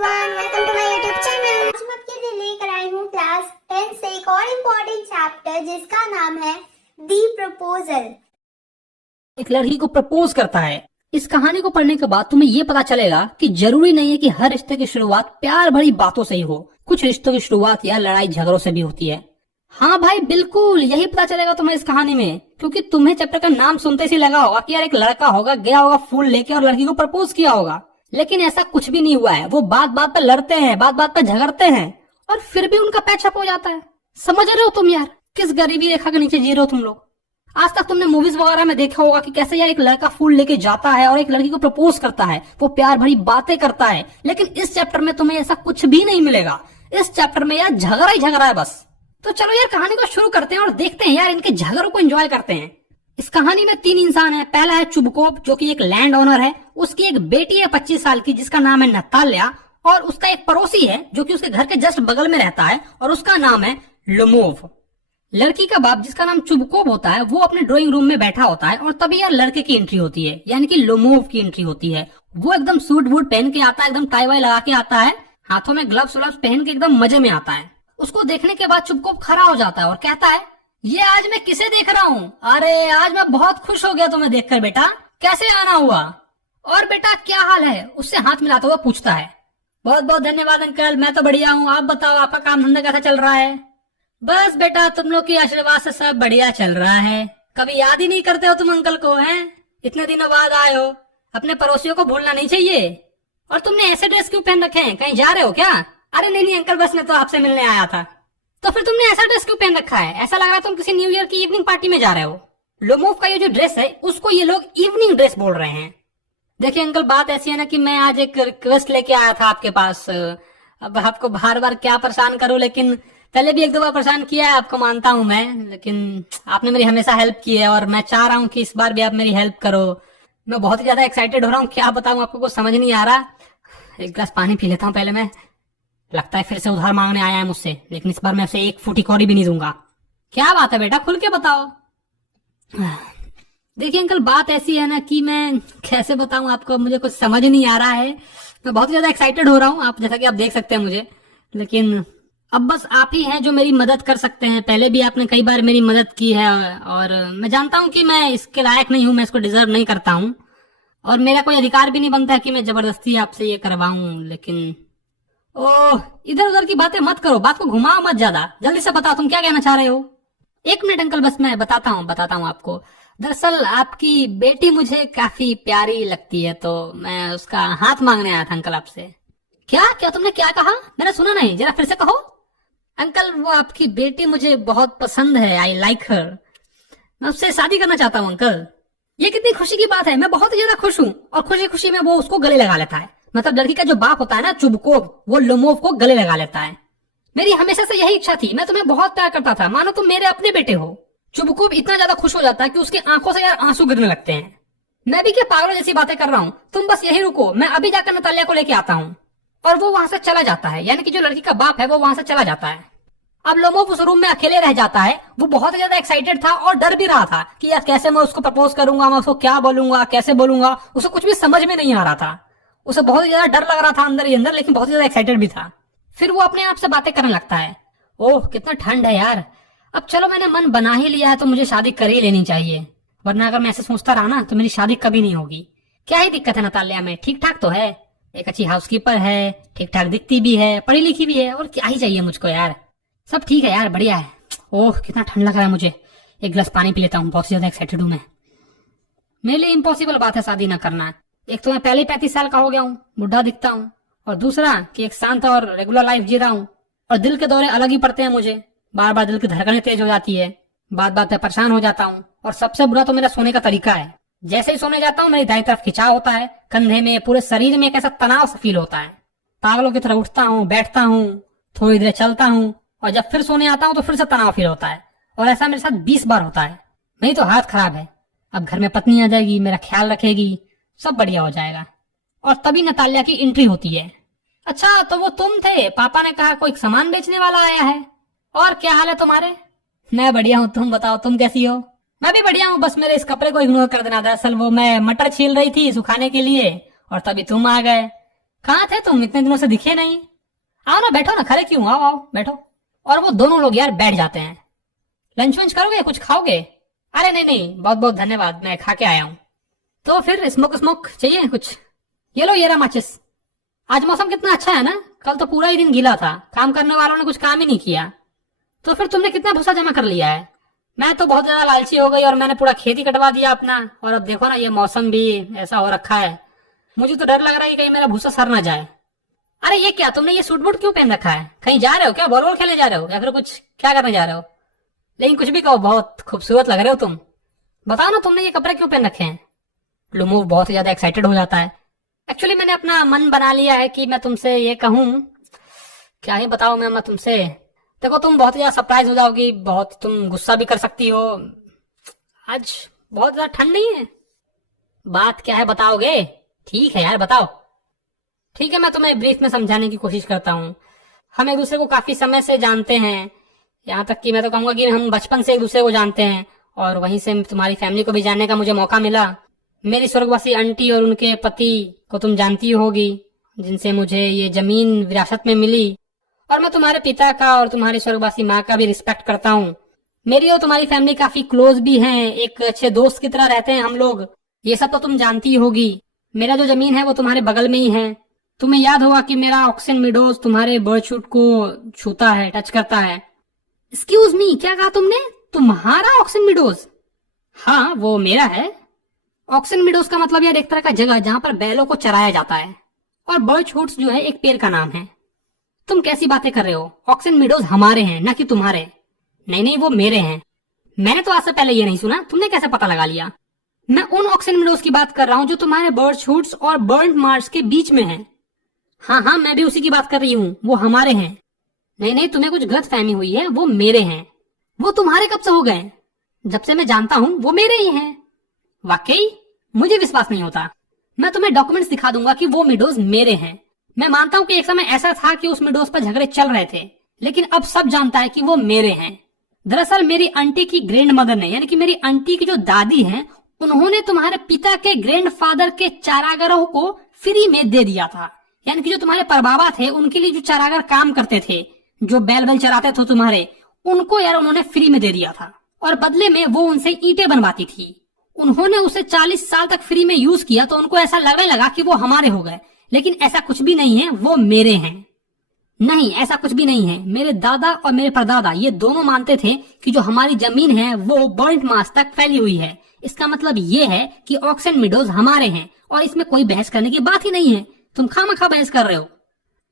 Everyone, welcome to my YouTube channel. आज मैं आपके लिए लेकर आई हूँ क्लास 10 से एक और इम्पोर्टेंट चैप्टर जिसका नाम है दी प्रपोजल। एक लड़की को प्रपोज करता है। इस कहानी को पढ़ने के बाद तुम्हें ये पता चलेगा कि जरूरी नहीं है कि हर रिश्ते की शुरुआत प्यार भरी बातों से ही हो। कुछ रिश्तों की शुरुआत या लड़ाई झगड़ों से भी होती है। हाँ भाई, बिल्कुल यही पता चलेगा तुम्हें इस कहानी में, क्योंकि तुम्हें चैप्टर का नाम सुनते ही लगा होगा कि यार एक लड़का होगा, गया होगा फूल लेके और लड़की को प्रपोज किया होगा। लेकिन ऐसा कुछ भी नहीं हुआ है। वो बात बात पर लड़ते हैं, बात बात पर झगड़ते हैं और फिर भी उनका पैचअप हो जाता है। समझ रहे हो तुम यार, किस गरीबी रेखा के नीचे जी रहे हो तुम लोग। आज तक तुमने मूवीज वगैरह में देखा होगा कि कैसे यार एक लड़का फूल लेके जाता है और एक लड़की को प्रपोज करता है, वो प्यार भरी बातें करता है। लेकिन इस चैप्टर में तुम्हें ऐसा कुछ भी नहीं मिलेगा। इस चैप्टर में यार झगड़ा ही झगड़ा है बस। तो चलो यार कहानी को शुरू करते हैं और देखते हैं यार इनके झगड़ों को एंजॉय करते हैं। इस कहानी में 3 इंसान हैं। पहला है चुबकोप, जो कि एक लैंड ओनर है। उसकी एक बेटी है 25 साल की, जिसका नाम है नताल्या। और उसका एक पड़ोसी है जो कि उसके घर के जस्ट बगल में रहता है और उसका नाम है लोमोव। लड़की का बाप, जिसका नाम चुबकोप होता है, वो अपने ड्राइंग रूम में बैठा होता है और तभी यार लड़के की एंट्री होती है, यानी कि लोमोव की एंट्री होती है। वो एकदम सूट वूट पहन के आता है, एकदम टाई वाई लगा के आता है, हाथों में ग्लव्स व्लव्स पहन के एकदम मजे में आता है। उसको देखने के बाद चुबकोप खड़ा हो जाता है और कहता है, ये आज मैं किसे देख रहा हूँ? अरे आज मैं बहुत खुश हो गया तुम्हें देखकर बेटा, कैसे आना हुआ? और बेटा क्या हाल है? उससे हाथ मिलाता हुआ पूछता है। बहुत बहुत धन्यवाद अंकल, मैं तो बढ़िया हूँ। आप बताओ, आपका काम धंधा कैसा चल रहा है? बस बेटा तुम लोग की आशीर्वाद से सब बढ़िया चल रहा है। कभी याद ही नहीं करते हो तुम अंकल को, हैं? इतने दिनों बाद आए हो, अपने पड़ोसियों को भूलना नहीं चाहिए। और तुमने ऐसे ड्रेस क्यों पहन रखे हैं? कहीं जा रहे हो क्या? अरे नहीं अंकल, बस मैं तो आपसे मिलने आया था। तो फिर तुमने ऐसा ड्रेस क्यों पहन रखा है? ऐसा लग रहा है तुम किसी न्यू ईयर की इवनिंग पार्टी में जा रहे हो। लोमोव का ये जो ड्रेस है उसको ये लोग इवनिंग ड्रेस बोल रहे हैं। देखिए अंकल, बात ऐसी है ना कि मैं आज एक रिक्वेस्ट लेके आया था आपके पास। अब आपको बार बार क्या परेशान करूं, लेकिन पहले भी 1-2 बार परेशान किया है आपको, मानता हूं मैं, लेकिन आपने मेरी हमेशा हेल्प की है और मैं चाह रहा हूं कि इस बार भी आप मेरी हेल्प करो। मैं बहुत ही ज्यादा एक्साइटेड हो रहा हूँ, क्या बताऊं आपको, कुछ समझ नहीं आ रहा। एक गिलास पानी पी लेता हूँ पहले मैं। लगता है फिर से उधार मांगने आया है मुझसे, लेकिन इस बार मैं उसे 1 फूटी कौड़ी भी नहीं दूंगा। क्या बात है बेटा, खुल के बताओ। देखिए अंकल, बात ऐसी है ना कि मैं कैसे बताऊं आपको, मुझे कुछ समझ नहीं आ रहा है। मैं बहुत ज्यादा एक्साइटेड हो रहा हूं, आप जैसा कि आप देख सकते हैं मुझे, लेकिन अब बस आप ही हैं जो मेरी मदद कर सकते हैं। पहले भी आपने कई बार मेरी मदद की है और मैं जानता हूं कि मैं इसके लायक नहीं हूं, मैं इसको डिजर्व नहीं करता हूं और मेरा कोई अधिकार भी नहीं बनता है कि मैं जबरदस्ती आपसे ये करवाऊं। लेकिन ओह, इधर उधर की बातें मत करो, बात को घुमाओ मत ज्यादा। जल्दी से बताओ तुम क्या कहना चाह रहे हो। 1 मिनट अंकल, बस मैं बताता हूँ आपको। दरअसल आपकी बेटी मुझे काफी प्यारी लगती है, तो मैं उसका हाथ मांगने आया था अंकल आपसे। क्या क्या तुमने क्या कहा? मैंने सुना नहीं, जरा फिर से कहो। अंकल, वो आपकी बेटी मुझे बहुत पसंद है, आई लाइक हर। मैं उससे शादी करना चाहता हूँ अंकल। ये कितनी खुशी की बात है, मैं बहुत ही ज्यादा खुश हूँ। और खुशी खुशी में वो उसको गले लगा लेता है। मतलब लड़की का जो बाप होता है ना चुबकोप, वो लोमोव को गले लगा लेता है। मेरी हमेशा से यही इच्छा थी, मैं तुम्हें बहुत प्यार करता था, मानो तुम मेरे अपने बेटे हो। चुबकोप इतना ज्यादा खुश हो जाता है कि उसकी आंखों से यार आंसू गिरने लगते हैं। मैं भी क्या पागलों जैसी बातें कर रहा हूँ, तुम बस यही रुको, मैं अभी जाकर नताल्या को लेके आता हूँ। और वो वहां से चला जाता है, यानी कि जो लड़की का बाप है वो वहां से चला जाता है। अब लोमोव उस रूम में अकेले रह जाता है। वो बहुत ज्यादा एक्साइटेड था और डर भी रहा था कि यार कैसे मैं उसको प्रपोज करूंगा, मैं उसको क्या बोलूंगा, कैसे बोलूंगा, उसे कुछ भी समझ में नहीं आ रहा था। उसे बहुत ज्यादा डर लग रहा था अंदर ही अंदर, लेकिन बहुत ज्यादा एक्साइटेड भी था। फिर वो अपने आप से बातें करने लगता है। ओह कितना ठंड है यार, अब चलो मैंने मन बना ही लिया है तो मुझे शादी कर ही लेनी चाहिए, वरना अगर मैं ऐसे सोचता रहा ना तो मेरी शादी कभी नहीं होगी। क्या ही दिक्कत है नताल्या में, ठीक ठाक तो है, एक अच्छी हाउसकीपर है, ठीक ठाक दिखती भी है, पढ़ी लिखी भी है, और क्या ही चाहिए मुझको यार, सब ठीक है यार, बढ़िया है। ओह कितना ठंड लग रहा है मुझे, 1 गिलास पानी पी लेता हूँ, बहुत ज्यादा एक्साइटेड हूँ मैं। मेरे लिए इम्पॉसिबल बात है शादी ना करना। एक तो मैं पहले 35 साल का हो गया हूँ, बुढ़ा दिखता हूँ, और दूसरा कि एक शांत और रेगुलर लाइफ जी रहा हूँ, और दिल के दौरे अलग ही पड़ते हैं मुझे, बार बार दिल की धड़कनें तेज हो जाती है, बात बात पे परेशान हो जाता हूँ। और सबसे बुरा तो मेरा सोने का तरीका है, जैसे ही सोने जाता हूँ मेरी दाईं तरफ खिंचाव होता है, कंधे में, पूरे शरीर में एक ऐसा तनाव सा फील होता है। पागलों की तरह उठता हूँ, बैठता हूँ, थोड़ी देर चलता हूँ, और जब फिर सोने आता हूँ तो फिर से तनाव फील होता है। और ऐसा मेरे साथ 20 बार होता है। नहीं तो हाथ खराब है, अब घर में पत्नी आ जाएगी, मेरा ख्याल रखेगी, सब बढ़िया हो जाएगा। और तभी नताल्या की एंट्री होती है। अच्छा तो वो तुम थे, पापा ने कहा कोई सामान बेचने वाला आया है। और क्या हाल है तुम्हारे? मैं बढ़िया हूँ, तुम बताओ तुम कैसी हो? मैं भी बढ़िया हूँ, बस मेरे इस कपड़े को इग्नोर कर देना। दरअसल वो मैं मटर छील रही थी सुखाने के लिए और तभी तुम आ गए। कहाँ थे तुम? इतने दिनों से दिखे नहीं। आओ ना, बैठो ना, खड़े क्यों? आओ आओ बैठो। और वो दोनों लोग यार बैठ जाते हैं। लंच वंच करोगे, कुछ खाओगे? अरे नहीं नहीं, बहुत बहुत धन्यवाद, मैं खा के आया हूँ। तो फिर स्मोक स्मोक चाहिए कुछ? ये लो, ये रहा माचिस। आज मौसम कितना अच्छा है ना, कल तो पूरा ही दिन गीला था, काम करने वालों ने कुछ काम ही नहीं किया। तो फिर तुमने कितना भूसा जमा कर लिया है? मैं तो बहुत ज्यादा लालची हो गई और मैंने पूरा खेती कटवा दिया अपना। और अब देखो ना, ये मौसम भी ऐसा हो रखा है, मुझे तो डर लग रहा है कि कहीं मेरा भूसा सड़ ना जाए। अरे ये क्या, तुमने ये सूट बूट क्यों पहन रखा है? कहीं जा रहे हो क्या? बॉल बॉल खेलने जा रहे हो या फिर कुछ क्या करने जा रहे हो? लेकिन कुछ भी कहो, बहुत खूबसूरत लग रहे हो तुम। बताओ ना, तुमने ये कपड़े क्यों पहन रखे हैं? लुमूव बहुत ही ज्यादा एक्साइटेड हो जाता है। एक्चुअली मैंने अपना मन बना लिया है कि मैं तुमसे ये कहूँ, क्या ही बताऊं मैं तुमसे। देखो, तुम बहुत ज्यादा सरप्राइज हो जाओगी, बहुत तुम गुस्सा भी कर सकती हो। आज बहुत ज्यादा ठंड नहीं है। बात क्या है बताओगे? ठीक है यार, बताओ। ठीक है, मैं तुम्हें ब्रीफ में समझाने की कोशिश करता हूँ। हम एक दूसरे को काफी समय से जानते हैं, यहाँ तक कि मैं तो कहूंगा कि हम बचपन से एक दूसरे को जानते हैं। और वहीं से तुम्हारी फैमिली को भी जानने का मुझे मौका मिला। मेरी स्वर्गवासी आंटी और उनके पति को तुम जानती होगी, जिनसे मुझे ये जमीन विरासत में मिली। और मैं तुम्हारे पिता का और तुम्हारी स्वर्गवासी माँ का भी रिस्पेक्ट करता हूँ। मेरी और तुम्हारी फैमिली काफी क्लोज भी हैं, एक अच्छे दोस्त की तरह रहते हैं हम लोग। ये सब तो तुम जानती होगी। मेरा जो जमीन है वो तुम्हारे बगल में ही है। तुम्हें याद होगा कि मेरा ऑक्सन मीडोज तुम्हारे बर्डशूट को छूता है, टच करता है। एक्सक्यूज मी, क्या कहा तुमने? तुम्हारा ऑक्सन मीडोज? हाँ, वो मेरा है। ऑक्सन मीडोज का मतलब यार एक तरह का जगह जहाँ पर बैलों को चराया जाता है। और बर्डशूट्स जो है एक पेड़ का नाम है। तुम कैसी बातें कर रहे हो? ऑक्सन मीडोज हमारे हैं, ना कि तुम्हारे। नहीं नहीं, वो मेरे हैं। मैंने तो आज से पहले ये नहीं सुना, तुमने कैसे पता लगा लिया? मैं उन ऑक्सन मीडोज की बात कर रहा हूँ जो तुम्हारे बर्डशूट्स और बर्न्ड मार्श के बीच में है। हाँ हाँ, मैं भी उसी की बात कर रही हूँ, वो हमारे हैं। नहीं नहीं, तुम्हें कुछ गलतफहमी हुई है, वो मेरे हैं। वो तुम्हारे कब से हो गए? जब से मैं जानता हूँ वो मेरे ही हैं। वाकई? मुझे विश्वास नहीं होता। मैं तुम्हें डॉक्यूमेंट्स दिखा दूंगा कि वो मीडोज मेरे हैं। मैं मानता हूँ कि एक समय ऐसा था कि उस मीडोज पर झगड़े चल रहे थे, लेकिन अब सब जानता है कि वो मेरे हैं। दरअसल मेरी आंटी की ग्रैंड मदर ने, यानी कि मेरी आंटी की जो दादी हैं, उन्होंने तुम्हारे पिता के ग्रैंडफादर के चारागारों को फ्री में दे दिया था। यानी कि जो तुम्हारे परबाबा थे, उनके लिए जो चारागार काम करते थे, जो बैल बैल चराते थे तुम्हारे, उनको यार उन्होंने फ्री में दे दिया था। और बदले में वो उनसे ईंटें बनवाती थी। उन्होंने उसे 40 साल तक फ्री में यूज किया, तो उनको ऐसा लगने लगा कि वो हमारे हो गए। लेकिन ऐसा कुछ भी नहीं है, वो मेरे हैं। नहीं, ऐसा कुछ भी नहीं है। मेरे दादा और मेरे परदादा ये दोनों मानते थे कि जो हमारी जमीन है वो बर्न्ट मार्श तक फैली हुई है। इसका मतलब ये है कि ऑक्सन मीडोज हमारे हैं और इसमें कोई बहस करने की बात ही नहीं है। तुम खामखा बहस कर रहे हो।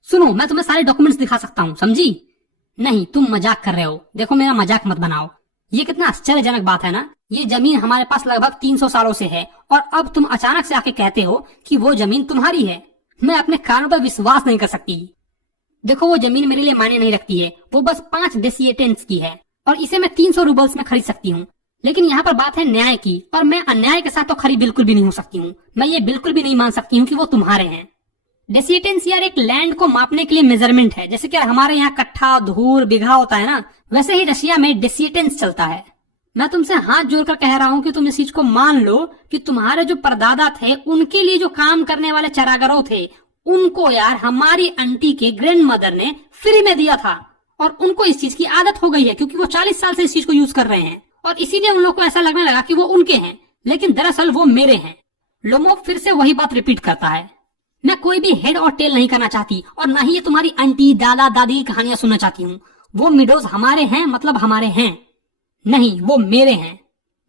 सुनो, मैं तुम्हें सारे डॉक्यूमेंट्स दिखा सकता हूँ, समझी? नहीं, तुम मजाक कर रहे हो। देखो, मेरा मजाक मत बनाओ। ये कितना आश्चर्यजनक बात है ना। ये जमीन हमारे पास लगभग 300 सालों से है और अब तुम अचानक से आके कहते हो कि वो जमीन तुम्हारी है। मैं अपने कानों पर विश्वास नहीं कर सकती। देखो, वो जमीन मेरे लिए मायने नहीं रखती है। वो बस 5 डेसिएटेंस की है और इसे मैं 300 रूबल्स में खरीद सकती हूँ। लेकिन यहाँ पर बात है न्याय की, और मैं अन्याय के साथ तो खरी बिल्कुल भी नहीं हो सकती हूँ। मैं ये बिल्कुल भी नहीं मान सकती हूँ कि वो तुम्हारे हैं। डेसिएटेंस यार एक लैंड को मापने के लिए मेजरमेंट है। जैसे कि हमारे यहाँ कट्ठा, धूर, बीघा होता है ना, वैसे ही रशिया में डेसिएटेंस चलता है। मैं तुमसे हाथ जोड़कर कह रहा हूँ कि तुम इस चीज को मान लो कि तुम्हारे जो परदादा थे, उनके लिए जो काम करने वाले चरागारों थे, उनको यार हमारी आंटी के ग्रैंड मदर ने फ्री में दिया था। और उनको इस चीज की आदत हो गई है, क्योंकि वो 40 साल से इस चीज को यूज कर रहे हैं। और इसीलिए उन लोग को ऐसा लगने लगा कि वो उनके हैं, लेकिन दरअसल वो मेरे हैं। लोमोव फिर से वही बात रिपीट करता है। मैं कोई भी हेड और टेल नहीं करना चाहती, और ना ही ये तुम्हारी आंटी, दादा, दादी की कहानियां सुनना चाहती हूँ। वो मीडोज हमारे हैं, मतलब हमारे हैं। नहीं, वो मेरे हैं,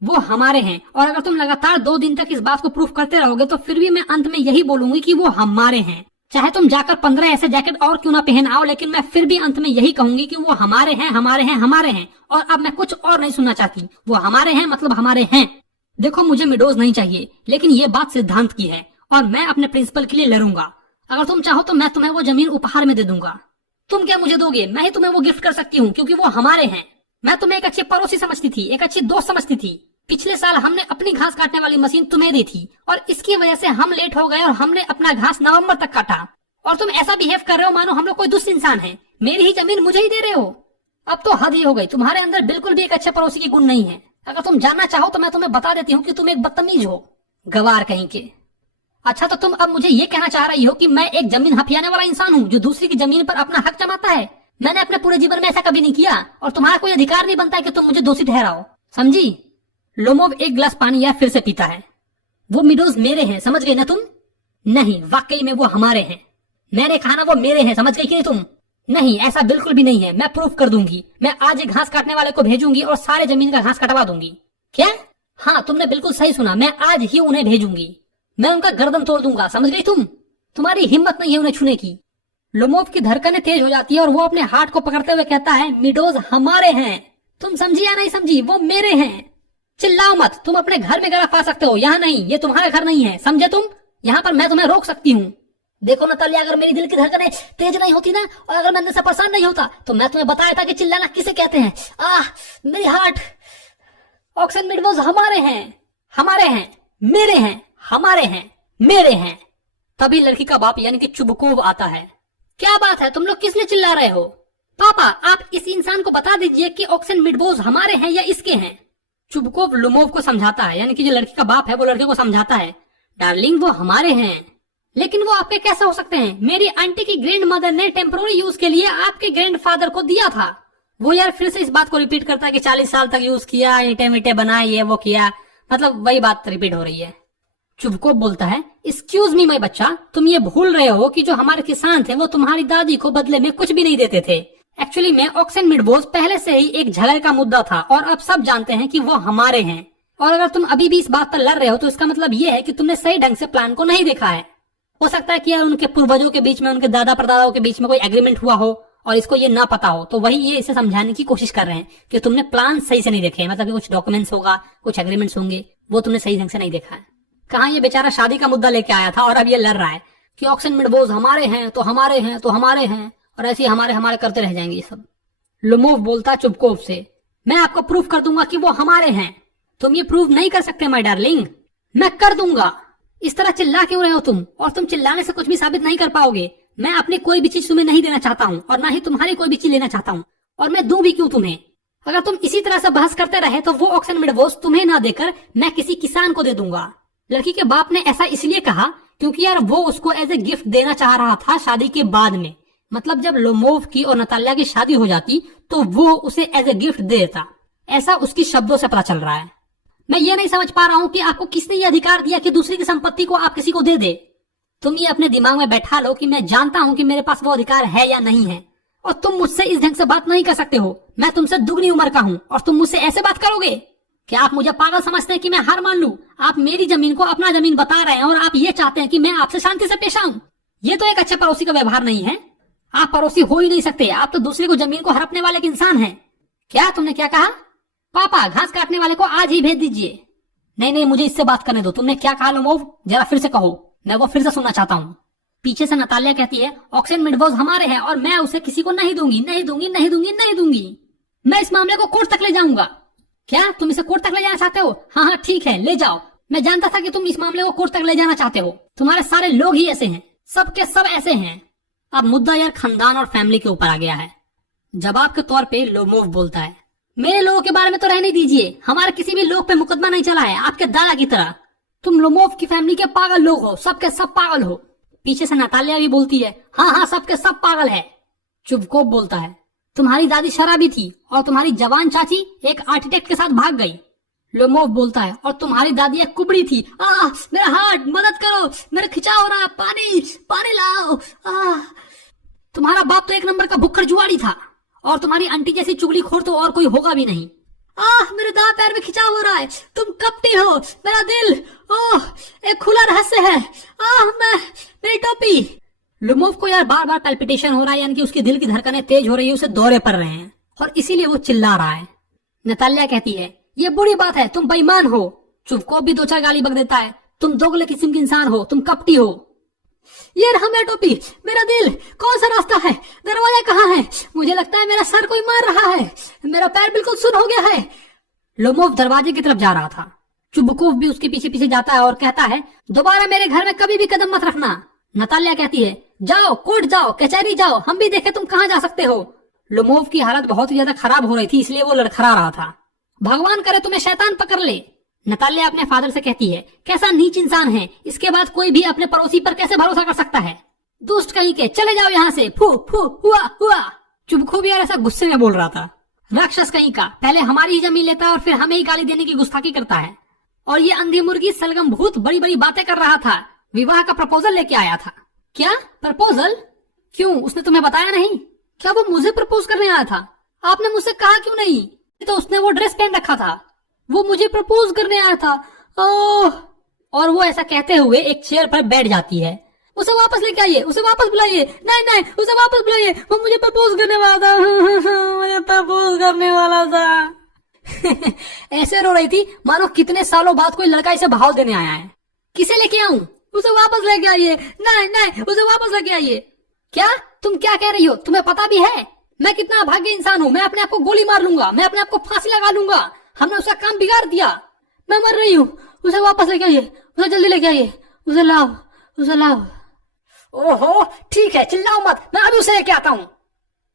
वो हमारे हैं। और अगर तुम लगातार 2 दिन तक इस बात को प्रूफ करते रहोगे तो फिर भी मैं अंत में यही बोलूंगी कि वो हमारे हैं। चाहे तुम जाकर 15 ऐसे जैकेट और क्यों ना पहन आओ, लेकिन मैं फिर भी अंत में यही कहूंगी कि वो हमारे हैं, हमारे हैं, हमारे हैं। और अब मैं कुछ और नहीं सुनना चाहती। वो हमारे हैं, मतलब हमारे हैं। देखो, मुझे मीडोज नहीं चाहिए, लेकिन ये बात सिद्धांत की है और मैं अपने प्रिंसिपल के लिए लड़ूंगा। अगर तुम चाहो तो मैं तुम्हें वो जमीन उपहार में दे दूंगा। तुम क्या मुझे दोगे? मैं ही तुम्हें वो गिफ्ट कर सकती हूँ, क्योंकि वो हमारे हैं। मैं तुम्हें एक अच्छी पड़ोसी समझती थी, एक अच्छी दोस्त समझती थी। पिछले साल हमने अपनी घास काटने वाली मशीन तुम्हें दी थी और इसकी वजह से हम लेट हो गए और हमने अपना घास नवंबर तक काटा। और तुम ऐसा बिहेव कर रहे हो मानो हम लोग कोई दुष्ट इंसान है। मेरी ही जमीन मुझे ही दे रहे हो। अब तो हद ही हो गई। तुम्हारे अंदर बिल्कुल भी एक अच्छे पड़ोसी की गुण नहीं है। अगर तुम जानना चाहो तो मैं तुम्हें बता देती हूँ कि तुम एक बदतमीज हो, गवार कहीं के। अच्छा, तो तुम अब मुझे ये कहना चाह रही हो कि मैं एक जमीन हथियाने वाला इंसान हूँ जो दूसरी की जमीन पर अपना हक जमाता है? मैंने अपने पूरे जीवन में ऐसा कभी नहीं किया और तुम्हारा कोई अधिकार नहीं बनता है कि तुम मुझे दोषी ठहराओ, समझी? लोमोव एक गिलास पानी यार फिर से पीता है। वो मीडोज मेरे हैं, समझ गई ना तुम? नहीं, वाकई में वो हमारे हैं। मैंने कहा ना वो मेरे हैं, समझ गई कि नहीं तुम? नहीं, ऐसा बिल्कुल भी नहीं है। मैं प्रूफ कर दूंगी। मैं आज एक घास काटने वाले को भेजूंगी और सारे जमीन का घास कटवा दूंगी। क्या? हाँ, तुमने बिल्कुल सही सुना। मैं आज ही उन्हें भेजूंगी। मैं उनका गर्दन तोड़ दूंगा, समझ गई तुम? तुम्हारी हिम्मत नहीं है उन्हें छूने की। लोमोव की धड़कनें तेज हो जाती है और वो अपने हार्ट को पकड़ते हुए कहता है, मीडोज हमारे हैं। तुम समझी या नहीं समझी? वो मेरे हैं। चिल्लाओ मत, तुम अपने घर में गला फा सकते हो, यहाँ नहीं। ये तुम्हारा घर नहीं है, समझे तुम? यहाँ पर मैं तुम्हें रोक सकती हूँ। देखो नतालिया, अगर मेरी दिल की धड़कनें तेज नहीं होती ना, और अगर मैं अंदर से परेशान नहीं होता, तो मैं तुम्हें बताया था कि चिल्लाना किसे कहते हैं। मेरी हार्ट। ऑक्सन मिडवोज हमारे हैं, हमारे हैं, मेरे हैं, हमारे हैं, मेरे हैं। तभी लड़की का बाप यानी कि चुबकोव आता है। क्या बात है, तुम लोग किस लिए चिल्ला रहे हो? पापा, आप इस इंसान को बता दीजिए कि ऑक्सन मिडवोज हमारे हैं या इसके हैं। चुबकोव लोमोव को समझाता है, यानी कि जो लड़की का बाप है वो लड़के को समझाता है, डार्लिंग वो हमारे हैं। लेकिन वो आपके कैसे हो सकते हैं? मेरी आंटी की ग्रैंड मदर ने टेम्पोररी यूज के लिए आपके ग्रैंडफादर को दिया था। वो यार फिर से इस बात को रिपीट करता है कि 40 साल तक यूज किया, ईंटे मीटे बनाए, ये वो किया, मतलब वही बात रिपीट हो रही है। चुबकोव बोलता है, एक्सक्यूज मी माय बच्चा, तुम ये भूल रहे हो कि जो हमारे किसान थे वो तुम्हारी दादी को बदले में कुछ भी नहीं देते थे। एक्चुअली में ऑक्सन मिडवोज पहले से ही एक झगड़े का मुद्दा था और अब सब जानते हैं कि वो हमारे हैं। और अगर तुम अभी भी इस बात पर लड़ रहे हो तो इसका मतलब ये है कि तुमने सही ढंग से प्लान को नहीं देखा है। हो सकता है कि यार उनके पूर्वजों के बीच में, उनके दादा परदादाओं के बीच में कोई एग्रीमेंट हुआ हो और इसको ये ना पता हो, तो वही ये इसे समझाने की कोशिश कर रहे हैं कि तुमने प्लान सही से नहीं देखे। मतलब कि कुछ डॉक्यूमेंट्स होगा, कुछ एग्रीमेंट्स होंगे, वो तुमने सही ढंग से नहीं देखा है। कहाँ ये बेचारा शादी का मुद्दा लेके आया था और अब ये लड़ रहा है कि ऑक्सन मिडवोज हमारे हैं तो हमारे हैं तो हमारे हैं, और ऐसे हमारे हमारे करते रह जाएंगे ये सब। लोमोव बोलता चुबकोव से, मैं आपको प्रूफ कर दूंगा कि वो हमारे हैं। तुम ये प्रूफ नहीं कर सकते माय डार्लिंग। मैं कर दूंगा। इस तरह चिल्ला क्यों रहे हो तुम? और तुम चिल्लाने से कुछ भी साबित नहीं कर पाओगे। मैं अपनी कोई भी चीज तुम्हें नहीं देना चाहता हूँ और ना ही तुम्हारी कोई भी चीज लेना चाहता हूँ, और मैं दूं भी क्यों तुम्हें? अगर तुम इसी तरह से बहस करते रहे तो वो ऑक्सन मिडवोज तुम्हें ना देकर मैं किसी किसान को दे दूंगा। लड़की के बाप ने ऐसा इसलिए कहा क्योंकि यार वो उसको एज ए गिफ्ट देना चाह रहा था शादी के बाद में। मतलब जब लोमोव की और नतालिया की शादी हो जाती तो वो उसे एज ए गिफ्ट दे देता, ऐसा उसकी शब्दों से पता चल रहा है। मैं ये नहीं समझ पा रहा हूँ कि आपको किसने ये अधिकार दिया कि दूसरी की संपत्ति को आप किसी को दे दे। तुम ये अपने दिमाग में बैठा लो कि मैं जानता हूँ कि मेरे पास वो अधिकार है या नहीं है, और तुम मुझसे इस ढंग से बात नहीं कर सकते हो। मैं तुमसे दुगनी उम्र का हूँ और तुम मुझसे ऐसे बात करोगे? क्या आप मुझे पागल समझते हैं कि मैं हार मान लूं? आप मेरी जमीन को अपना जमीन बता रहे हैं और आप ये चाहते हैं कि मैं आपसे शांति से पेश आऊं। ये तो एक अच्छे पड़ोसी का व्यवहार नहीं है। आप पड़ोसी हो ही नहीं सकते। आप तो दूसरे को जमीन को हड़पने वाले इंसान हैं। क्या तुमने क्या कहा? पापा, घास काटने वाले को आज ही भेज दीजिए। नहीं नहीं, मुझे इससे बात करने दो। तुमने क्या कहा लोमोव? जरा फिर से कहो, मैं वो फिर से सुनना चाहता हूँ। पीछे से नतालिया कहती है, ऑक्सन मिडवोज हमारे हैं और मैं उसे किसी को नहीं दूंगी, नहीं दूंगी, नहीं दूंगी, नहीं दूंगी। मैं इस मामले को कोर्ट तक ले जाऊंगा। क्या तुम इसे कोर्ट तक ले जाना चाहते हो? हाँ हाँ ठीक है, ले जाओ। मैं जानता था कि तुम इस मामले को कोर्ट तक ले जाना चाहते हो। तुम्हारे सारे लोग ही ऐसे हैं, सब के सब ऐसे हैं। अब मुद्दा यार खानदान और फैमिली के ऊपर आ गया है। जवाब के तौर पे लोमोव बोलता है, मेरे लोगों के बारे में तो रहने दीजिए। हमारे किसी भी लोग पे मुकदमा नहीं चला है आपके दादा की तरह। तुम लोमोव की फैमिली के पागल लोग हो, सबके सब पागल हो। पीछे से नतालिया भी बोलती है, हाँ हाँ सबके सब पागल है। चुबकोव बोलता है, तुम्हारी दादी शराबी थी और तुम्हारी जवान चाची एक आर्किटेक्ट के साथ भाग गई। लोमोव बोलता है, और तुम्हारी दादी एक कुबड़ी थी। मेरा हार्ट, मदद करो, मेरा खिंचाव हो रहा, पानी पानी लाओ। तुम्हारा बाप तो एक नंबर का भुक्खड़ जुआड़ी था और तुम्हारी आंटी जैसी चुगलीखोर तो और कोई होगा भी नहीं। मेरे दांत पैर में खिंचाव हो रहा है। तुम कपटी हो। मेरा दिल, एक खुला रहस्य है। मेरी टोपी। लोमोव को यार बार बार पैल्पिटेशन हो रहा है, यानी कि उसके दिल की धड़कनें तेज हो रही है, उसे दौरे पड़ रहे हैं और इसीलिए वो चिल्ला रहा है। नतालिया कहती है, ये बुरी बात है, तुम बेईमान हो। चुबकोव भी दो चार गाली बक देता है, तुम दोगले किस्म के इंसान हो, तुम कपटी हो। ये रहा मेरा टोपी, मेरा दिल, कौन सा रास्ता है, दरवाजा कहाँ है? मुझे लगता है मेरा सर कोई मार रहा है, मेरा पैर बिल्कुल सुन हो गया है। लोमोव दरवाजे की तरफ जा रहा था। चुबकोव भी उसके पीछे पीछे जाता है और कहता है, दोबारा मेरे घर में कभी भी कदम मत रखना। नतालिया कहती है, जाओ कोर्ट जाओ, कचहरी जाओ, हम भी देखे तुम कहाँ जा सकते हो। लोमोव की हालत बहुत ही ज्यादा खराब हो रही थी, इसलिए वो लड़खड़ा रहा था। भगवान करे तुम्हें शैतान पकड़ ले। नताल्या अपने फादर से कहती है, कैसा नीच इंसान है, इसके बाद कोई भी अपने पड़ोसी पर कैसे भरोसा कर सकता है। दुष्ट कहीं के, चले जाओ यहाँ से, फू फू हुआ हुआ। चुपको भी यार ऐसा गुस्से में बोल रहा था। राक्षस कहीं का, पहले हमारी ही जमीन लेता है और फिर हमें ही गाली देने की गुस्ताखी करता है। और ये अंधी मुर्गी सलगम भूत बड़ी बड़ी बातें कर रहा था, विवाह का प्रपोजल लेके आया था। क्या प्रपोजल? क्यों, उसने तुम्हें बताया नहीं? क्या वो मुझे प्रपोज करने आया था? आपने मुझसे कहा क्यों नहीं? तो उसने वो ड्रेस पहन रखा था, वो मुझे प्रपोज करने आया था। ओह! और वो ऐसा कहते हुए एक चेयर पर बैठ जाती है। उसे वापस लेके आइए, उसे वापस बुलाइए, नहीं नहीं उसे वापस बुलाइए, वो मुझे प्रपोज करने वाला था। मुझे प्रपोज करने वाला था। ऐसे रो रही थी मानो कितने सालों बाद कोई लड़का इसे भाव देने आया है। किसे लेके आऊं? उसे वापस लेके आइए, नहीं नहीं उसे वापस लेके आइए। क्या तुम क्या कह रही हो? तुम्हें पता भी है मैं कितना अभागे इंसान हूँ? मैं अपने आप को गोली मार लूंगा, मैं अपने आप को फांसी लगा लूंगा। हमने उसका काम बिगाड़ दिया, मैं मर रही हूँ। उसे वापस लेके आइए, उसे जल्दी लेके आइए, उसे लाओ, उसे लाओ। ओहो ठीक है, चिल्लाओ मत, मैं अभी उसे लेके आता हूँ।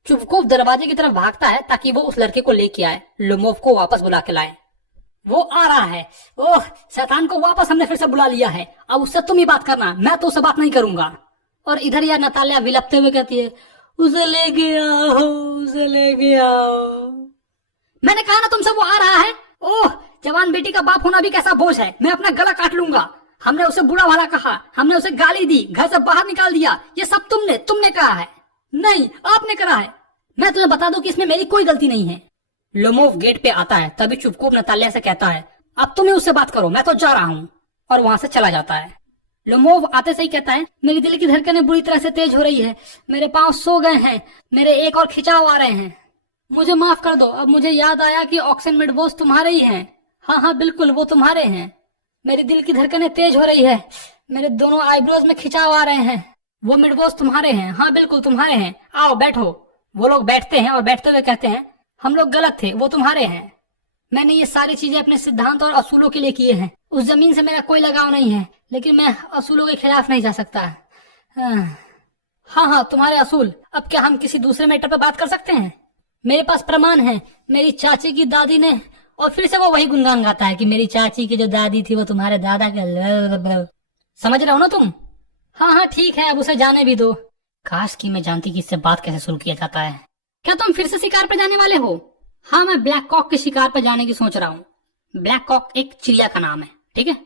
चुपकोफ दरवाजे की तरफ भागता है ताकि वो उस लड़के को लेके आए, लोमोव को वापस बुला के लाए। वो आ रहा है। ओह शैतान को वापस हमने फिर से बुला लिया है, अब उससे तुम ही बात करना, मैं तो उससे बात नहीं करूंगा। और इधर यार नताल्या विलपते हुए कहती है, उसे लेके आओ, उसे लेके आओ। मैंने कहा ना तुमसे वो आ रहा है। ओह जवान बेटी का बाप होना भी कैसा बोझ है, मैं अपना गला काट लूंगा। हमने उसे बुरा भला कहा, हमने उसे गाली दी, घर से बाहर निकाल दिया, ये सब तुमने कहा है। नहीं आपने करा है। मैं तुम्हें बता दूं कि इसमें मेरी कोई गलती नहीं है। लोमोव गेट पे आता है, तभी चुपकोप नताल्या से कहता है, अब तुम्हें उससे बात करो, मैं तो जा रहा हूँ। और वहां से चला जाता है। लोमोव आते से ही कहता है, मेरी दिल की धड़कनें बुरी तरह से तेज हो रही है, मेरे पांव सो गए हैं, मेरे एक और खिंचाव आ रहे हैं, मुझे माफ कर दो। अब मुझे याद आया कि ऑक्सन मिडवोस तुम्हारे ही हैं। हाँ हाँ बिल्कुल वो तुम्हारे हैं। मेरी दिल की धड़कनें तेज हो रही है, मेरे दोनों आईब्रोज में खिंचाव आ रहे हैं, वो मिडवोस तुम्हारे हैं। हाँ बिल्कुल तुम्हारे हैं, आओ बैठो। वो लोग बैठते हैं और बैठते हुए कहते हैं, हम लोग गलत थे, वो तुम्हारे हैं। मैंने ये सारी चीजें अपने सिद्धांत और असूलों के लिए किए हैं। उस जमीन से मेरा कोई लगाव नहीं है, लेकिन मैं असूलों के खिलाफ नहीं जा सकता। हाँ हाँ तुम्हारे असूल। अब क्या हम किसी दूसरे मैटर पर बात कर सकते हैं? मेरे पास प्रमाण है, मेरी चाची की दादी ने। और फिर से वो वही गुनगान गाता है कि मेरी चाची की जो दादी थी वो तुम्हारे दादा के। समझ रहे हो ना तुम? हाँ हाँ ठीक है, अब उसे जाने भी दो। काश कि मैं जानती कि इससे बात कैसे शुरू किया जाता है। क्या तुम फिर से शिकार पर जाने वाले हो? हाँ मैं ब्लैक कॉक के शिकार पर जाने की सोच रहा हूँ। ब्लैक कॉक एक चिड़िया का नाम है, ठीक है?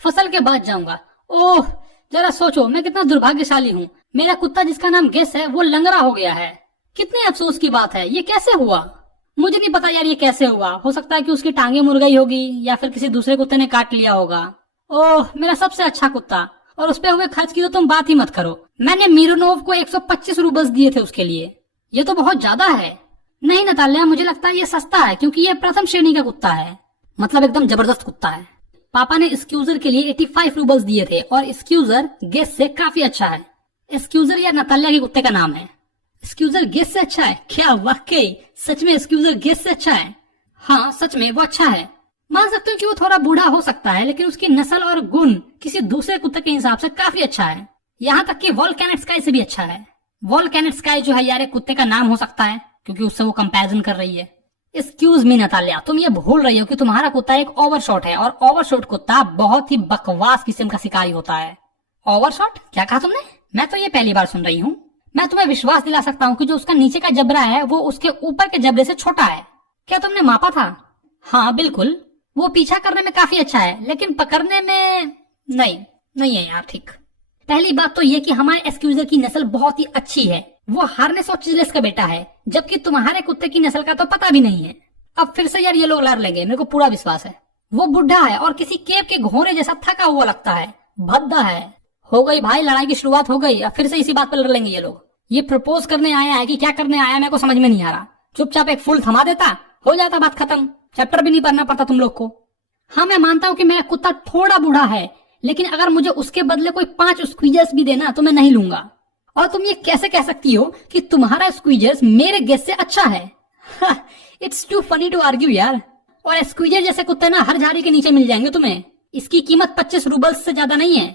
फसल के बाद जाऊंगा। ओह जरा सोचो मैं कितना दुर्भाग्यशाली हूँ, मेरा कुत्ता जिसका नाम गेस है वो लंगड़ा हो गया है। कितने अफसोस की बात है, ये कैसे हुआ? मुझे नहीं पता यार ये कैसे हुआ। हो सकता है कि उसकी टांगे मुड़ गई होगी या फिर किसी दूसरे कुत्ते ने काट लिया होगा। ओह मेरा सबसे अच्छा कुत्ता, और उस पे हुए खर्च की तो तुम बात ही मत करो। मैंने मिरोनोव को 125 रूबल्स दिए थे उसके लिए, ये तो बहुत ज्यादा है। नहीं नताल्या मुझे लगता है ये सस्ता है, क्योंकि ये प्रथम श्रेणी का कुत्ता है, मतलब एकदम जबरदस्त कुत्ता है। पापा ने स्क्यूजर के लिए 85 रूबल्स दिए थे और स्क्यूजर गेस से काफी अच्छा है। स्क्यूजर या नताल्या के कुत्ते का नाम है। स्क्यूजर गेस से अच्छा है? क्या वाकई सच में स्क्यूजर गेस से अच्छा है? हाँ सच में वो अच्छा है। मान सकते हो कि वो थोड़ा बूढ़ा हो सकता है, लेकिन उसकी नस्ल और गुण किसी दूसरे कुत्ते के हिसाब से काफी अच्छा है। यहाँ तक कि वोल्केनेट स्काई से भी अच्छा है। वोल्केनेट स्काई जो है यार एक कुत्ते का नाम हो सकता है, क्योंकि उससे वो कंपैरिजन कर रही है। एक्सक्यूज मी नताल्या, तुम ये भूल रही हो कि तुम्हारा कुत्ता एक ओवरशॉट है, और ओवरशॉट कुत्ता बहुत ही बकवास किस्म का शिकारी होता है। ओवरशॉट? क्या कहा तुमने? मैं तो ये पहली बार सुन रही हूँ। मैं तुम्हें विश्वास दिला सकता हूँ कि जो उसका नीचे का जबड़ा है वो उसके ऊपर के जबड़े से छोटा है। क्या तुमने मापा था? हाँ बिल्कुल। वो पीछा करने में काफी अच्छा है, लेकिन पकड़ने में नहीं है यार ठीक। पहली बात तो ये कि हमारे एक्सक्यूजर की नस्ल बहुत ही अच्छी है, वो हार्नेस और चिजलेस का बेटा है, जबकि तुम्हारे कुत्ते की नस्ल का तो पता भी नहीं है। अब फिर से यार ये लोग लड़ लेंगे, मेरे को पूरा विश्वास है। वो बुढ़ा है और किसी केव के घोड़े जैसा थका हुआ लगता है, भद्दा है। हो गई भाई, लड़ाई की शुरुआत हो गई। अब फिर से इसी बात पर लड़ लेंगे ये लोग। ये प्रपोज करने आया है कि क्या करने आया मेरे को समझ में नहीं आ रहा। चुपचाप एक फूल थमा देता, हो जाता बात खत्म, चैप्टर भी नहीं पढ़ना पड़ता तुम लोग को। हाँ मैं मानता हूँ कि मेरा कुत्ता थोड़ा बूढ़ा है, लेकिन अगर मुझे उसके बदले कोई 5 स्क्वीजर्स भी देना तो मैं नहीं लूंगा। और तुम ये कैसे कह सकती हो कि तुम्हारा स्क्वीजर्स मेरे गेस से अच्छा है? It's too funny to argue यार। और स्क्वीजर जैसे कुत्ते ना हर झाड़ी के नीचे मिल जाएंगे तुम्हें। इसकी कीमत 25 रूबल्स से ज्यादा नहीं है।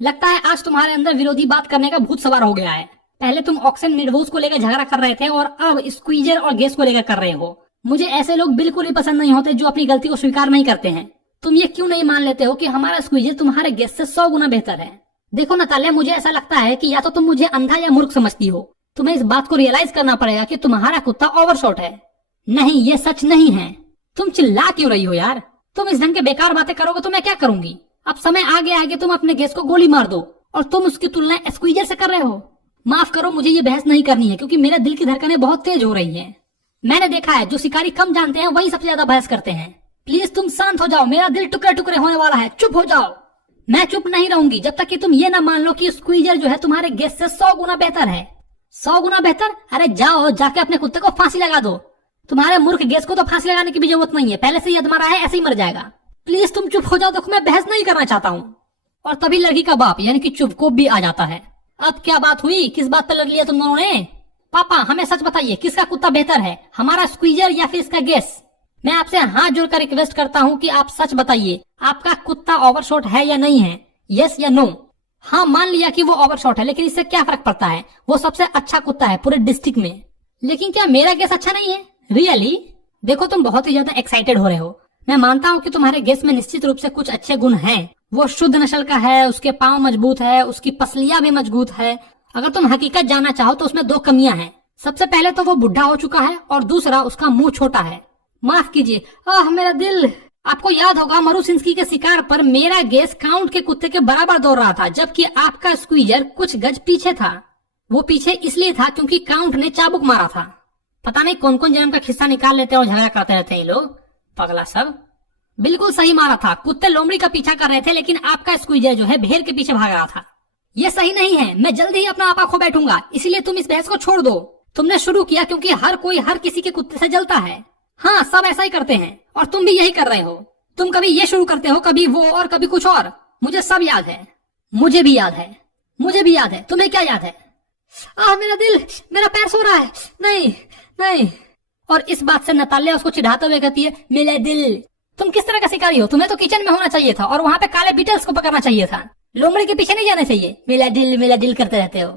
लगता है आज तुम्हारे अंदर विरोधी बात करने का भूत सवार हो गया है। पहले तुम ऑक्सन मिडवोस को लेकर झगड़ा कर रहे थे और अब स्क्वीजर और गेस को लेकर कर रहे हो। मुझे ऐसे लोग बिल्कुल ही पसंद नहीं होते जो अपनी गलती को स्वीकार नहीं करते हैं। तुम ये क्यों नहीं मान लेते हो कि हमारा स्क्वीजर तुम्हारे गैस से 100 गुना बेहतर है? देखो नतालिया, मुझे ऐसा लगता है कि या तो तुम मुझे अंधा या मूर्ख समझती हो। तुम्हें इस बात को रियलाइज करना पड़ेगा कि तुम्हारा कुत्ता ओवरशॉट है। नहीं, ये सच नहीं है। तुम चिल्ला क्यों रही हो यार? तुम इस ढंग के बेकार बातें करोगे तो मैं क्या करूंगी? अब समय आ गया है कि तुम अपने गैस को गोली मार दो, और तुम उसकी तुलना स्क्वीजर से कर रहे हो। माफ करो, मुझे ये बहस नहीं करनी है क्योंकि मेरे दिल की धड़कनें बहुत तेज हो रही हैं। मैंने देखा है जो शिकारी कम जानते हैं वही सबसे ज्यादा बहस करते हैं। प्लीज तुम शांत हो जाओ, मेरा दिल टुकड़े टुकड़े होने वाला है। चुप हो जाओ। मैं चुप नहीं रहूंगी जब तक कि तुम ये ना मान लो कि स्क्वीजर जो है तुम्हारे गैस से 100 गुना बेहतर है। 100 गुना बेहतर? अरे जाओ, जाके अपने कुत्ते को फांसी लगा दो। तुम्हारे मूर्ख गैस को तो फांसी लगाने की भी जरूरत नहीं है, पहले से ही अधमरा है, ऐसे ही मर जाएगा। प्लीज तुम चुप हो जाओ। देखो, मैं बहस नहीं करना चाहता हूँ। और तभी लड़की का बाप यानी कि चुपकोप भी आ जाता है। अब क्या बात हुई? किस बात पर लड़ लिया तुम दोनों ने? पापा, हमें सच बताइए, किसका कुत्ता बेहतर है, हमारा स्क्वीजर या फिर इसका गैस? मैं आपसे हाथ जोड़कर रिक्वेस्ट करता हूँ कि आप सच बताइए, आपका कुत्ता ओवरशॉट है या नहीं है? यस या नो? हाँ, मान लिया कि वो ओवरशॉट है, लेकिन इससे क्या फर्क पड़ता है? वो सबसे अच्छा कुत्ता है पूरे डिस्ट्रिक्ट में। लेकिन क्या मेरा गैस अच्छा नहीं है? रियली? देखो, तुम बहुत ही ज्यादा एक्साइटेड हो रहे हो। मैं मानता हूँ कि तुम्हारे गैस में निश्चित रूप से कुछ अच्छे गुण हैं। वो शुद्ध नस्ल का है, उसके पाँव मजबूत है, उसकी पसलियां भी मजबूत है। अगर तुम हकीकत जानना चाहो तो उसमें 2 कमियां हैं। सबसे पहले तो वो बुढ़ा हो चुका है, और दूसरा उसका मुंह छोटा है। माफ कीजिए, मेरा दिल। आपको याद होगा मरुसिंस्की के शिकार पर मेरा गैस काउंट के कुत्ते के बराबर दौड़ रहा था, जबकि आपका स्क्वीजर कुछ गज पीछे था। वो पीछे इसलिए था क्योंकि काउंट ने चाबुक मारा था। पता नहीं कौन कौन जन्म का खिस्सा निकाल लेते हैं और झगड़ा करते रहते हैं ये लोग, पगला सब। बिल्कुल सही मारा था, कुत्ते लोमड़ी का पीछा कर रहे थे, लेकिन आपका स्क्वीजर जो है भेड़ के पीछे भाग रहा था। ये सही नहीं है। मैं जल्दी ही अपना आपा खो बैठूंगा, इसीलिए तुम इस बहस को छोड़ दो। तुमने शुरू किया क्योंकि हर कोई हर किसी के कुत्ते से जलता है। हाँ, सब ऐसा ही करते हैं, और तुम भी यही कर रहे हो। तुम कभी ये शुरू करते हो, कभी वो, और कभी कुछ और। मुझे सब याद है। मुझे भी याद है। मुझे भी याद है। तुम्हें क्या याद है? मेरा दिल, मेरा पैर सो रहा है। नहीं नहीं। और इस बात से नतालिया उसको चिढ़ाते हुए कहती है, मेरा दिल। तुम किस तरह का शिकारी हो? तुम्हें तो किचन में होना चाहिए था और वहाँ पे काले बीटल्स को पकड़ना चाहिए था। लोमड़ी के पीछे नहीं जाना चाहिए। मेरा दिल करते रहते हो।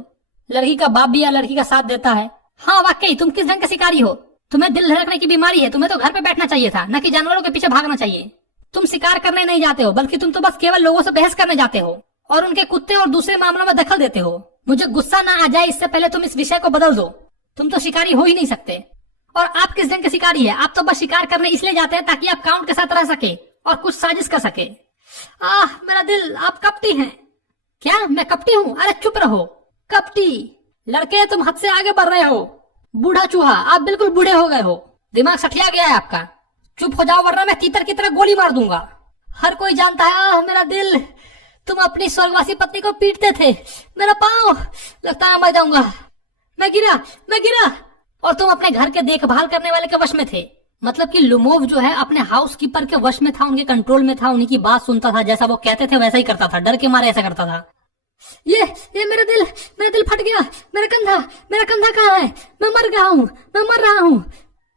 लड़की का बाप भी या लड़की का साथ देता है। हाँ वाकई, तुम किस ढंग के शिकारी हो? तुम्हें दिल धड़कने की बीमारी है। तुम्हें तो घर पे बैठना चाहिए था, न कि जानवरों के पीछे भागना चाहिए। तुम शिकार करने नहीं जाते हो, बल्कि तुम तो बस केवल लोगों से बहस करने जाते हो और उनके कुत्ते और दूसरे मामलों में दखल देते हो। मुझे गुस्सा ना आ जाए इससे पहले तुम इस विषय को बदल दो। तुम तो शिकारी हो ही नहीं सकते। और आप किस ढंग के शिकारी है? आप तो बस शिकार करने इसलिए जाते हैं ताकि आप काउंट के साथ रह सके और कुछ साजिश कर सके। मेरा दिल, आप कपटी हैं। क्या मैं कपटी हूँ? अरे चुप रहो, कपटी लड़के, तुम हद से आगे बढ़ रहे हो। बूढ़ा चूहा, आप बिल्कुल बूढ़े हो गए हो। दिमाग सठिया गया है आपका। चुप हो जाओ वरना मैं तीतर की तरह गोली मार दूंगा। हर कोई जानता है। मेरा दिल, तुम अपनी स्वर्गवासी पत्नी को पीटते थे। मेरा पाँव, लगता है मर जाऊंगा। मैं गिरा। और तुम अपने घर के देखभाल करने वाले के वश में थे। मतलब कि लुमोव जो है अपने हाउसकीपर के वश में था, उनके कंट्रोल में था, उन्हीं की बात सुनता था, जैसा वो कहते थे वैसा ही करता था, डर के मारे ऐसा करता था। ये मेरा दिल फट गया। मेरा कंधा कहाँ है? मैं मर रहा हूँ।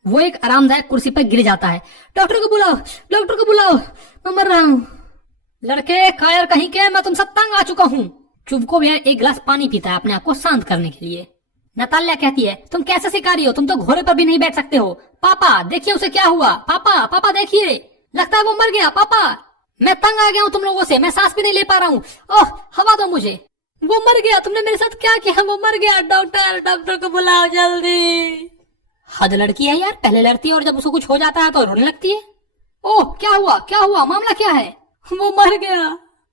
वो एक आरामदायक कुर्सी पर गिर जाता है। डॉक्टर को बुलाओ, मैं मर रहा हूँ। लड़के कायर कहीं के, मैं तुमसे तंग आ चुका हूँ। चुपको भैया एक गिलास पानी पीता है अपने आप को शांत करने के लिए। नतालिया कहती है, तुम कैसे शिकारी हो? तुम तो घोड़े पर भी नहीं बैठ सकते हो। पापा देखिए उसे क्या हुआ। पापा देखिए, लगता है वो मर गया। पापा, मैं तंग आ गया हूँ तुम लोगों से, मैं सांस भी नहीं ले पा रहा हूँ। ओह, हवा दो मुझे। वो मर गया। तुमने मेरे साथ क्या किया? वो मर गया। डॉक्टर को बुलाओ जल्दी। हद लड़की है यार, पहले लड़ती है और जब उसको कुछ हो जाता है तो रोने लगती है। ओह, क्या हुआ? मामला क्या है? वो मर गया।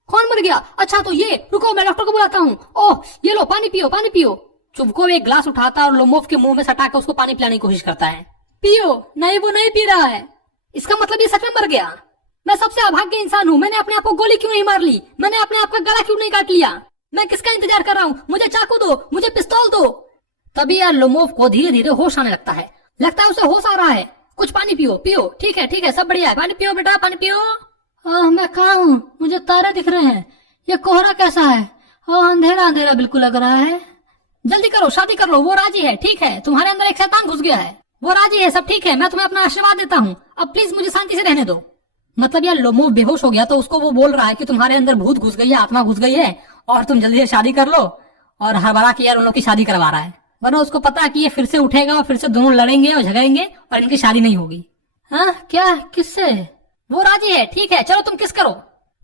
कौन मर गया? अच्छा तो ये, रुको मैं डॉक्टर को बुलाता हूँ। ओह, ये लो पानी पियो। चुपको एक ग्लास उठाता और लोमोव के मुंह में सटा कर उसको पानी पिलाने की कोशिश करता है। पियो। नहीं, वो नहीं पी रहा है। इसका मतलब ये सच में मर गया। मैं सबसे अभाग्य इंसान हूँ। मैंने अपने आप को गोली क्यों नहीं मार ली? मैंने अपने आप का गला क्यों नहीं काट लिया? मैं किसका इंतजार कर रहा हूँ? मुझे चाकू दो, मुझे पिस्तौल दो। तभी यार लोमोव को धीरे धीरे होश आने लगता है। लगता है उसे होश आ रहा है। कुछ पानी पियो। ठीक है, सब बढ़िया है। पानी पियो बेटा, पानी पियो। मैं कहाँ हूँ? मुझे तारे दिख रहे हैं। ये कोहरा कैसा है? अंधेरा बिल्कुल लग रहा है। जल्दी करो, शादी कर लो। वो राजी है। ठीक है, तुम्हारे अंदर एक शैतान घुस गया है। वो राजी है, सब ठीक है। मैं तुम्हें अपना आशीर्वाद देता हूँ। अब प्लीज मुझे शांति से रहने दो। मतलब यार लोमोव बेहोश हो गया तो उसको वो बोल रहा है कि तुम्हारे अंदर भूत घुस गई है, आत्मा घुस गई है और तुम जल्दी से शादी कर लो। और हरबरा के यार उन लोग की शादी करवा रहा है, वरना उसको पता है कि ये फिर से उठेगा और फिर से दोनों लड़ेंगे और झगड़ेंगे और इनकी शादी नहीं होगी। हाँ क्या? किससे? वो राजी है, ठीक है, चलो तुम किस करो।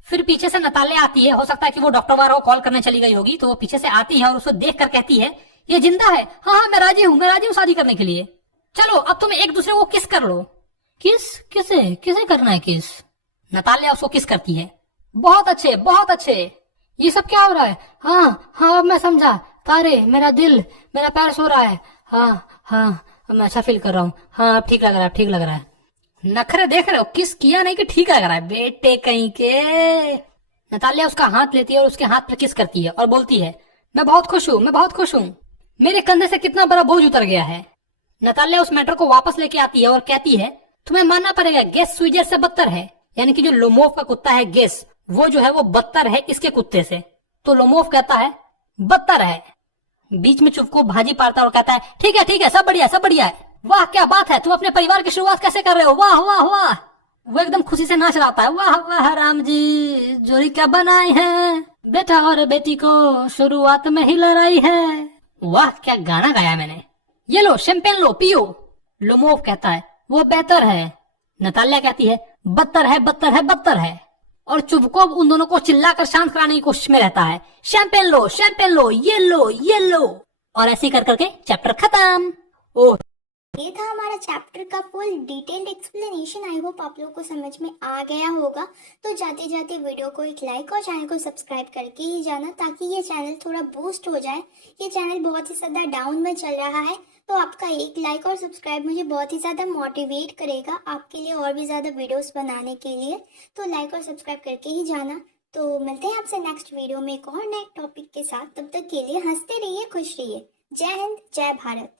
फिर पीछे से नताल्या आती है, हो सकता है कि वो डॉक्टर वारा को कॉल करने चली गई होगी, तो वो पीछे से आती है और उसको देख कर कहती है ये जिंदा है, हाँ हाँ मैं राजी हूँ शादी करने के लिए। चलो अब तुम एक दूसरे को किस कर लो। किस? किसे किसे करना है किस? नताल्या उसको किस करती है। बहुत अच्छे बहुत अच्छे। ये सब क्या हो रहा है? हाँ हाँ अब मैं समझा। तारे, मेरा दिल, मेरा पैर सो रहा है। हाँ हाँ मैं अच्छा फील कर रहा हूँ। हाँ अब ठीक लग रहा है, ठीक लग रहा है। नखरे देख रहे हो, किस किया नहीं कि ठीक लग रहा है बेटे कहीं के। नताल्या उसका हाथ लेती है और उसके हाथ पर किस करती है और बोलती है मैं बहुत खुश हूँ, मैं बहुत खुश हूँ, मेरे कंधे से कितना बड़ा बोझ उतर गया है। नताल्या उस मैटर को वापस लेके आती है और कहती है तुम्हें मानना पड़ेगा, गेस स्वीजर से बदतर है। यानी कि जो लोमोव का कुत्ता है गेस, वो जो है वो बदतर है इसके कुत्ते से। तो लोमोव कहता है बदतर है। बीच में चुप को भाजी पारता है और कहता है ठीक है सब बढ़िया, सब बढ़िया है। वाह क्या बात है, तुम अपने परिवार की शुरुआत कैसे कर रहे हो, वाह वाह वाह। वो एकदम खुशी से नाच रहा है, वाह वाह राम जी जोड़ी क्या बनाई है, बेटा और बेटी को शुरुआत में ही लड़ाई है। वाह क्या गाना गाया मैंने। ये लो शैंपेन लो पियो। लोमोव कहता है वो बेहतर है। नताल्या कहती है बदतर है बदतर है बदतर है। और चुपकोब उन दोनों को चिल्लाकर शांत कराने की कोशिश में रहता है, शैंपेन लो, ये लो ये लो। और ऐसे कर करके चैप्टर खत्म। ओह ये था हमारा चैप्टर का full detailed explanation. I hope आप लोगों को समझ में आ गया होगा। तो जाते जाते वीडियो को एक लाइक और चैनल को सब्सक्राइब करके ही जाना, ताकि ये चैनल थोड़ा बूस्ट हो जाए। ये चैनल बहुत ही ज़्यादा डाउन में चल रहा है, तो आपका एक लाइक और सब्सक्राइब मुझे बहुत ही ज़्यादा मोटिवेट करेगा आपके लिए और भी ज़्यादा वीडियोस बनाने के लिए। तो लाइक और सब्सक्राइब करके ही जाना। तो मिलते हैं आपसे नेक्स्ट वीडियो में एक और नए टॉपिक के साथ। तब तक के लिए हंसते रहिए, खुश रहिए। जय हिंद, जय भारत।